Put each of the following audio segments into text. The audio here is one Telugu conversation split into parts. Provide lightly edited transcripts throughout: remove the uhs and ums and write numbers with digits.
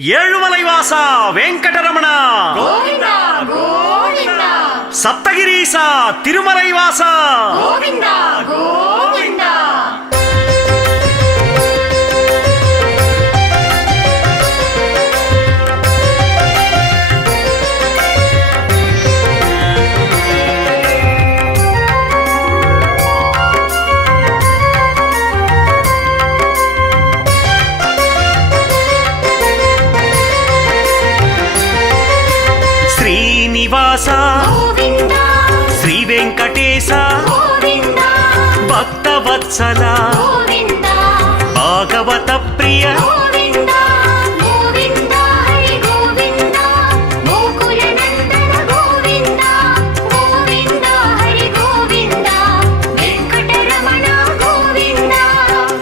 ఏழுమలైవాస వెంకటరమణ గోవింద గోవింద సప్తగిరీస తిరుమలైవాస గోవింద గోవింద శ్రీనివాస గోవింద శ్రీ వెంకటేశ గోవింద భక్తవత్సల గోవింద భాగవత ప్రియ గోవింద గోవింద హరి గోవింద గోకుల నందన గోవింద గోవింద హరి గోవింద వెంకటరమణ గోవింద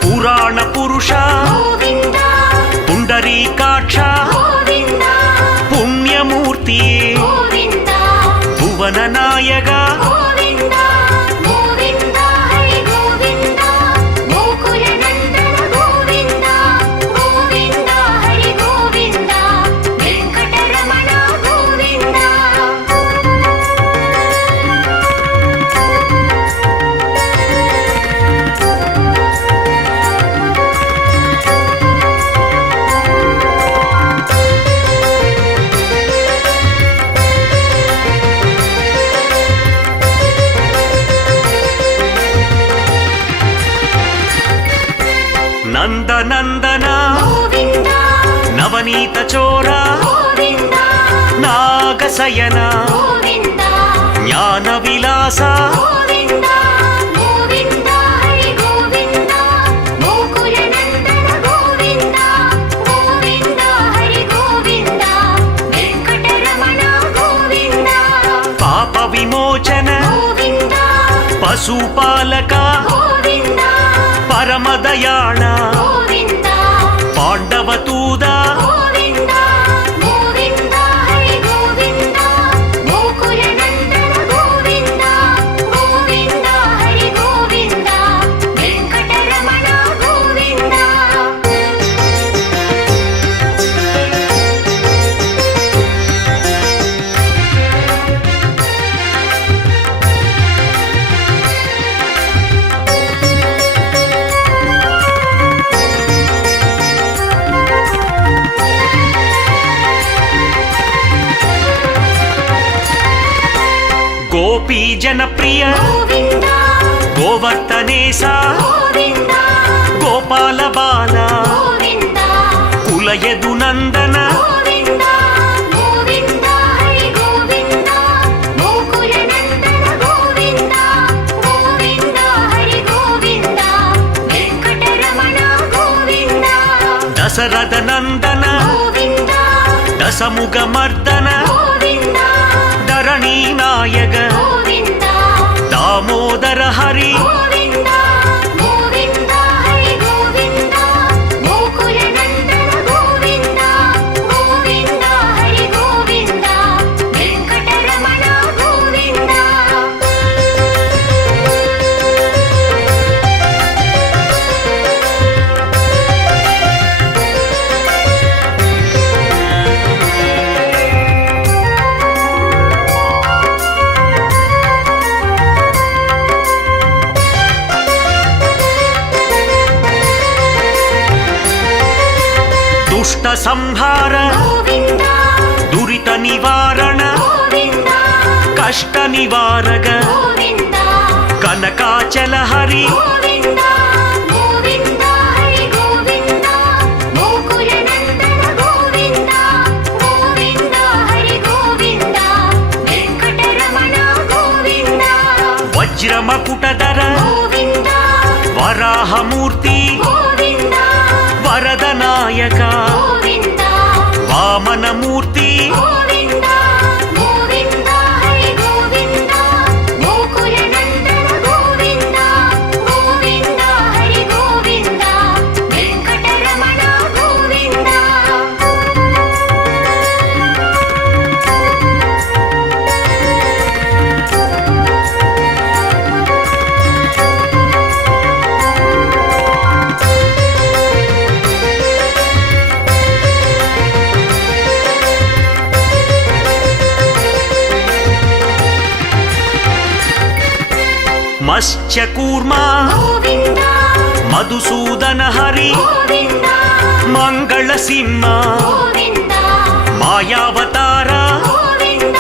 పురాణ పురుష గోవింద పుండరీకాక్ష గోవింద పుణ్యమూర్తి గోవింద భువన నాయక గోవింద గోవింద హరి గోవింద గోకుల నందన గోవింద గోవింద హరి గోవింద వెంకటరమణ గోవింద నందనందన గోవింద నవనీత చోర గోవింద నాగశయన గోవింద జ్ఞాన విలాస గోవింద గోవింద హరి గోవింద గోకుల నందన గోవింద గోవింద హరి గోవింద వెంకటరమణ గోవింద పాప విమోచన గోవింద పశుపాలక గోవింద పరమదయాళ గోవింద పాండవతూద గోవింద గోవింద హరి గోవింద గోకుల నందన గోవింద గోవింద హరి గోవింద వెంకటరమణ గోవింద గోపీ జనప్రియ గోవింద గోవర్ధనేశ గోవింద గోపాల బాల గోవింద కులయదు నందన గోవింద గోవింద హరి గోవింద గోకుల నందన గోవింద గోవింద హరి గోవింద వెంకటరమణ గోవింద దశరథ నందన గోవింద దశముఖ మర్దన గోవింద ధరణీ నాయక గోవింద దామోదర హరి గోవింద గోవింద హరి గోవింద గోకుల నందన గోవింద గోవింద హరి గోవింద వెంకటరమణ గోవింద దుష్ట సంహార గోవింద దురిత నివారణ గోవింద కష్ట నివారక గోవింద కనకాచల హరి గోవింద గోవింద హరి గోవింద గోకుల నందన గోవింద గోవింద హరి గోవింద వెంకటరమణ గోవింద వజ్రమకుటధర గోవింద వరాహమూర్తి గోవింద వరద నాయక గోవింద వామనమూర్తి గోవింద గోవింద హరి గోవింద గోకుల నందన గోవింద గోవింద హరి గోవింద వెంకటరమణ గోవింద मत्स्य कूर्मा गोविन्द मधुसूदन हरि गोविन्द मंगल सिंह गोविन्द मायावतार गोविन्द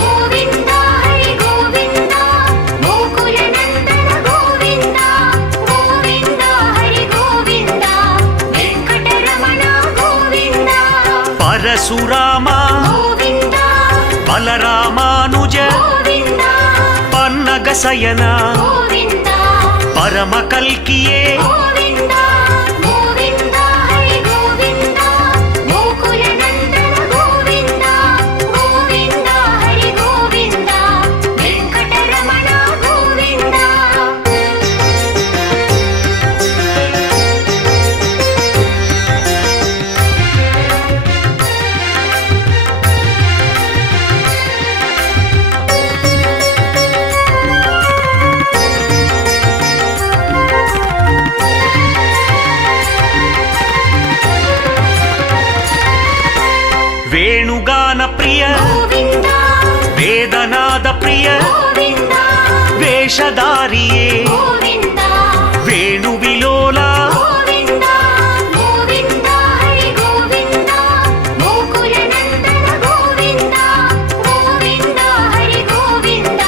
गोविन्द हरि गोविन्द गोकुलनन्दन गोविन्द गोविन्द हरि गोविन्द वेङ्कटरमण गोविन्द परशुराम गोविन्द बलरामानुज गोविन्द पन्नगसयन गोविन्द परम कल्किये गोविन्द गोविन्द हरि गोविन्द गोकुलनन्दन गोविन्द गोविन्द हरि गोविन्द वेङ्कटरमण गोविन्द वेणुगान प्रिय गोविन्द वेदनाद प्रिय गोविन्द वेषधारिये गोविन्द वेणुविलोला गोविन्द गोविन्द हरि गोविन्द गोकुलनन्दन गोविन्द गोविन्द हरि गोविन्द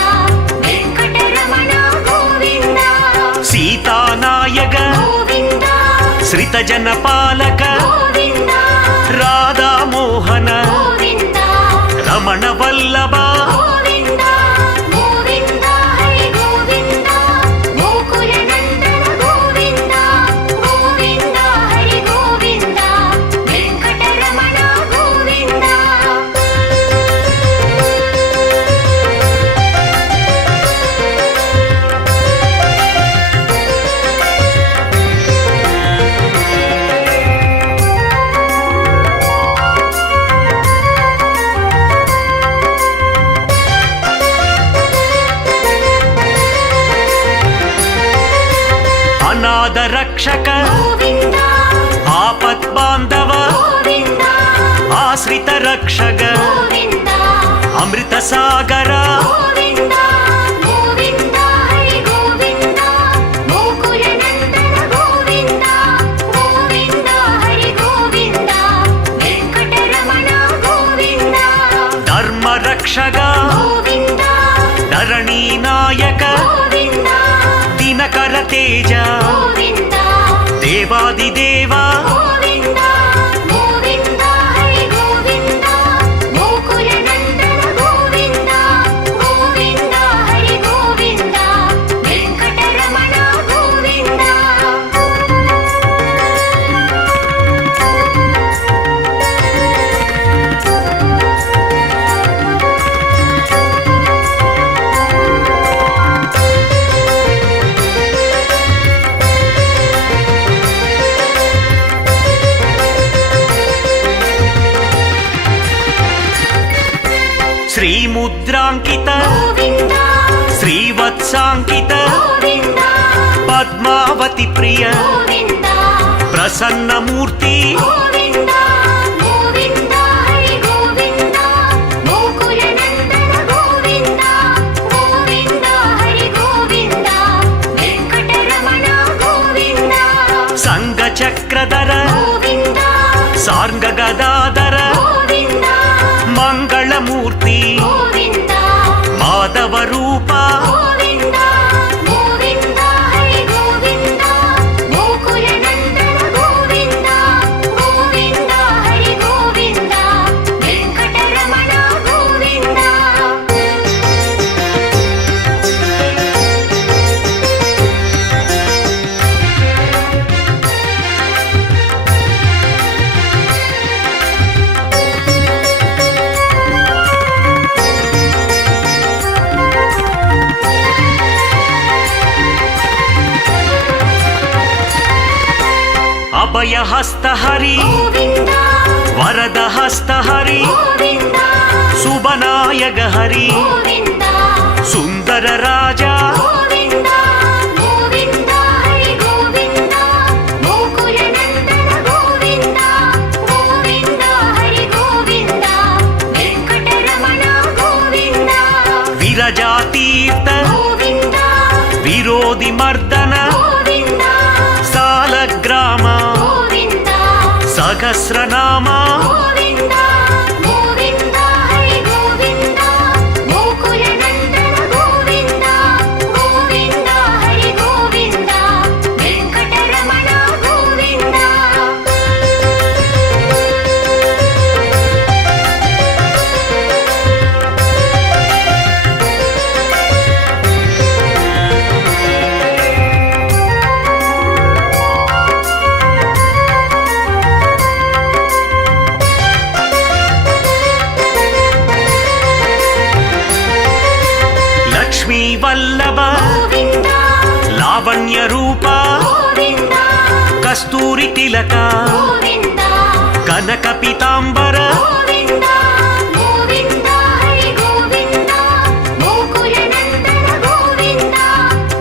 वेङ्कटरमण गोविन्द सीतानायक गोविन्द श्रितजनपालक गोविन्द राधा मोहन गोविन्द रमण वल्लभ गोविन्द गोविन्द हरि गोविन्द गोकुलनन्दन गोविन्द गोविन्द हरि गोविन्द वेङ्कटरमण गोविन्द अनाथ रक्षक गोविन्द आपत् बांधव गोविन्द आश्रित रक्षक गोविन्द अमृत सागर गोविन्द गोविन्द हरि गोविन्द गोकुलनन्दन गोविन्द गोविन्द हरि गोविन्द वेङ्कटरमण गोविन्द धर्म रक्षक गोविन्द धरणी नायक गोविन्द दिनकर तेज गोविन्द देवादिदेव गोविन्द गोविन्द हरि गोविन्द गोकुलनन्दन गोविन्द गोविन्द हरि गोविन्द वेङ्कटरमण गोविन्द श्रीमुद्रांकित गोविन्द श्रीवत्सांकित गोविन्द पद्मावती प्रिय गोविन्द प्रसन्न मूर्ति गोविन्द गोविन्द हरि गोविन्द गोकुलनन्दन गोविन्द गोविन्द हरि गोविन्द वेङ्कटरमण गोविन्द संग चक्रधर गोविन्द सार्ंग गदाधर गोविन्द मंगलमूर्ति गोविन्द माधव रूप गोविन्द गोविन्द हरि गोविन्द गोकुलनन्दन गोविन्द गोविन्द हरि गोविन्द वेङ्कटरमण गोविन्द अभय हस्त हरि गोविन्द वरद हस्त हरि गोविन्द शुभनायक हरि गोविन्द सुंदर राजा गोविन्द गोविन्द हरि गोविन्द गोकुलनन्दन गोविन्द गोविन्द हरि गोविन्द वेङ्कटरमण गोविन्द विरजातीर्थ गोविन्द రామా గోవింద గోవింద హరి గోవింద గోకుల నందన గోవింద గోవింద హరి గోవింద వెంకటరమణ గోవింద లక్ష్మీ వల్లభ గోవింద లావణ్య రూప గోవింద కస్తూరి తిలక గోవింద కనక పీతాంబర గోవింద గోవింద హరి గోవింద గోకుల నందన గోవింద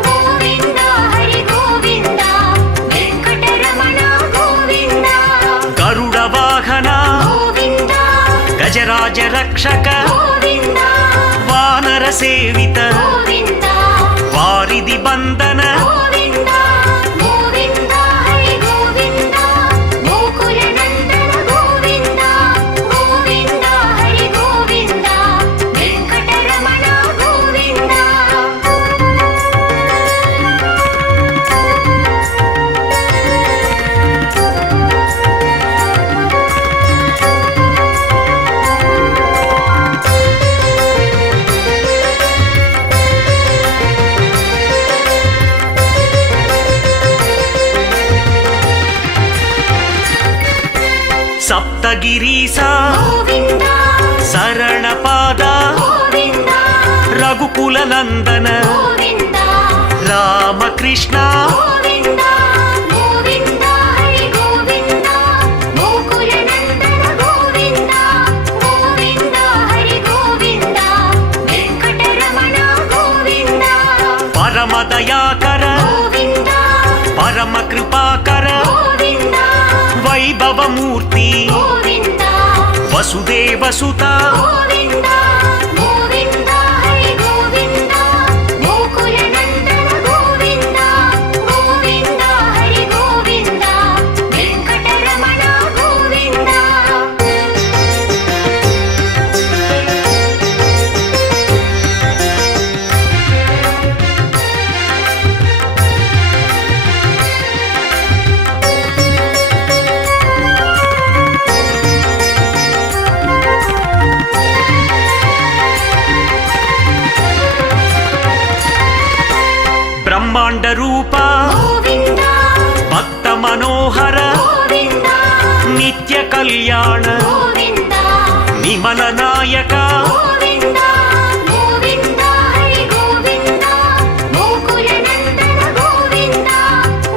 గోవింద హరి గోవింద వెంకటరమణ గోవింద గరుడ వాహన గోవింద గజరాజ రక్షక గోవింద వానర సేవిత గోవింద వారిది బంధన గోవింద గోవింద హరి గోవింద గోకుల నందన గోవింద గోవింద హరి గోవింద వెంకటరమణ గోవింద సప్తగిరీస గోవింద శరణ పాద గోవింద రఘుకుల నందన గోవింద రామకృష్ణ గోవింద గోవింద హరి గోవింద గోకుల నందన గోవింద గోవింద హరి గోవింద వెంకటరమణ గోవింద పరమ దయాకర గోవింద పరమ కృపాకర గోవింద వైభవమూర్తి గోవింద వసుదేవ సుత గోవింద గోవింద హరి గోవింద గోకుల నందన గోవింద గోవింద హరి గోవింద వెంకటరమణ గోవింద బ్రహ్మాండ రూప గోవింద భక్త మనోహర గోవింద నిత్య కళ్యాణ గోవింద నిమల నాయక గోవింద గోవింద హరి గోవింద గోకుల నందన గోవింద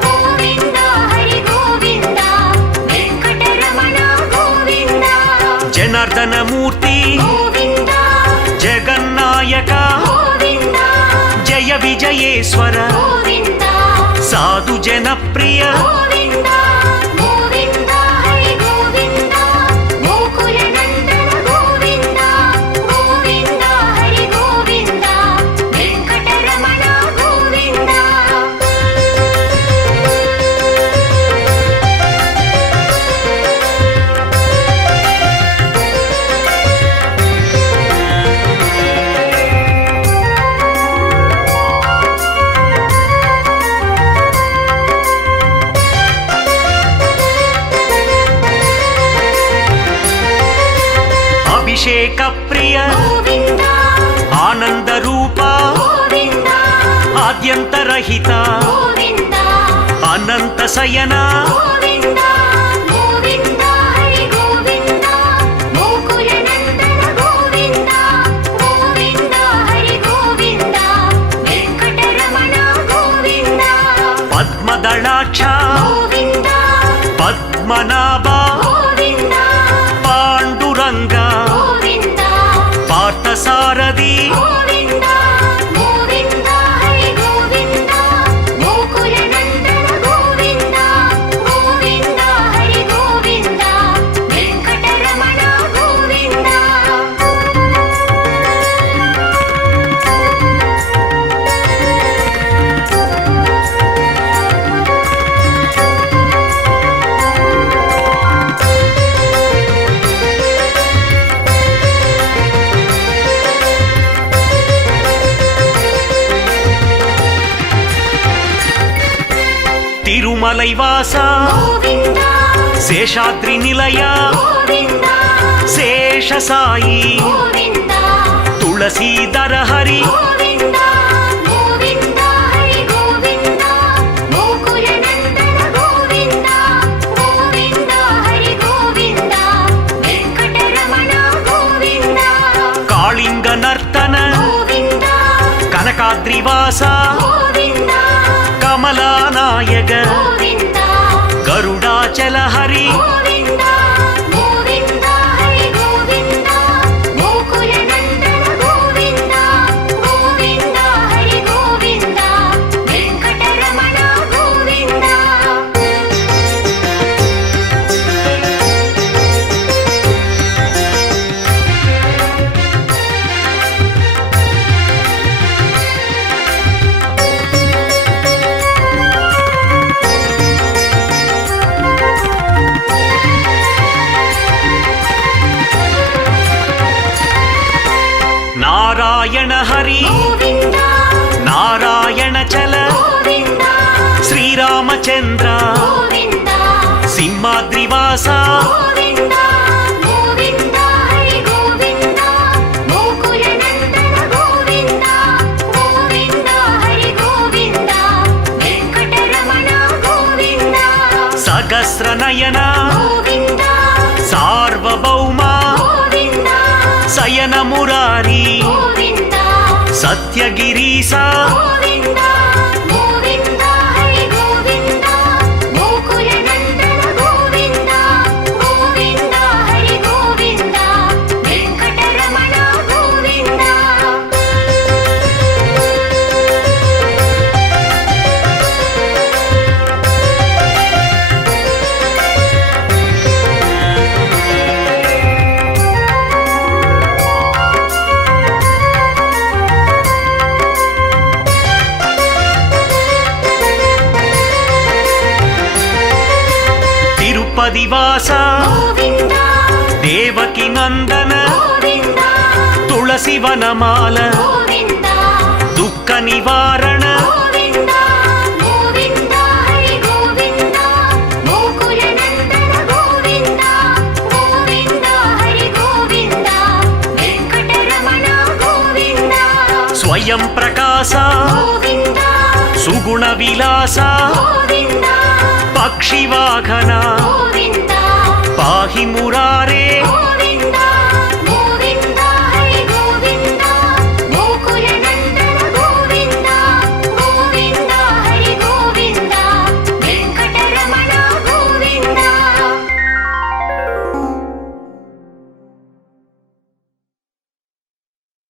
గోవింద హరి గోవింద వెంకటరమణ గోవింద జనార్దన మూర్తి గోవింద జగన్నాయక గోవింద జయ విజయేశ్వర గోవింద సాధు జనప్రియ గోవింద గోవింద హరి గోవింద గోకుల నందన గోవింద గోవింద హరి గోవింద వెంకటరమణ గోవింద అభిషేక ప్రియ గోవింద ఆనంద రూప గోవింద ఆద్యంతరహిత గోవింద అనంత శయన గోవింద గోవింద హరి గోవింద గోకుల నందన గోవింద గోవింద హరి గోవింద వెంకటరమణ గోవింద పద్మదళాక్ష గోవింద పద్మనాభ గోవింద పాండురంగ గోవింద పార్థసారథి గోవింద గోవింద హరి గోవింద గోకుల నందన గోవింద గోవింద తిరుమలైవాస గోవింద శేషాద్రి నిలయ గోవింద శేషసాయి గోవింద తులసీధర హరి గోవింద గోవింద హరి గోవింద గోకుల నందన గోవింద గోవింద హరి గోవింద వెంకటరమణ గోవింద కాళింగ నర్తన గోవింద కనకాద్రివాస గోవింద కమలానాయక గోవింద గరుడాచల హరి గోవింద గోవింద హరి గోవింద గోకుల నందన గోవింద గోవింద హరి గోవింద వెంకటరమణ గోవింద నారాయణ హరి గోవింద నారాయణ చల గోవింద శ్రీరామచంద్ర గోవింద సింహాద్రివాస గోవింద గోవింద హరి గోవింద గోకుల నందన గోవింద గోవింద హరి గోవింద వెంకటరమణ గోవింద సహస్ర నయన గోవింద సార్వభౌమ గోవింద శయన మురారి గోవింద సత్యగిరీశ గోవింద గోవింద హరి గోవింద గోకుల నందన గోవింద గోవింద హరి గోవింద వెంకటరమణ గోవింద తిరుపతివాస గోవింద దేవకి నందన గోవింద తులసి వనమాల గోవింద దుఃఖ నివారణ గోవింద గోవింద హరి గోవింద గోకుల నందన గోవింద గోవింద హరి గోవింద వెంకటరమణ గోవింద స్వయం ప్రకాశ గోవింద సుగుణ విలాస గోవింద పక్షివాహన గోవింద పాహి మురారే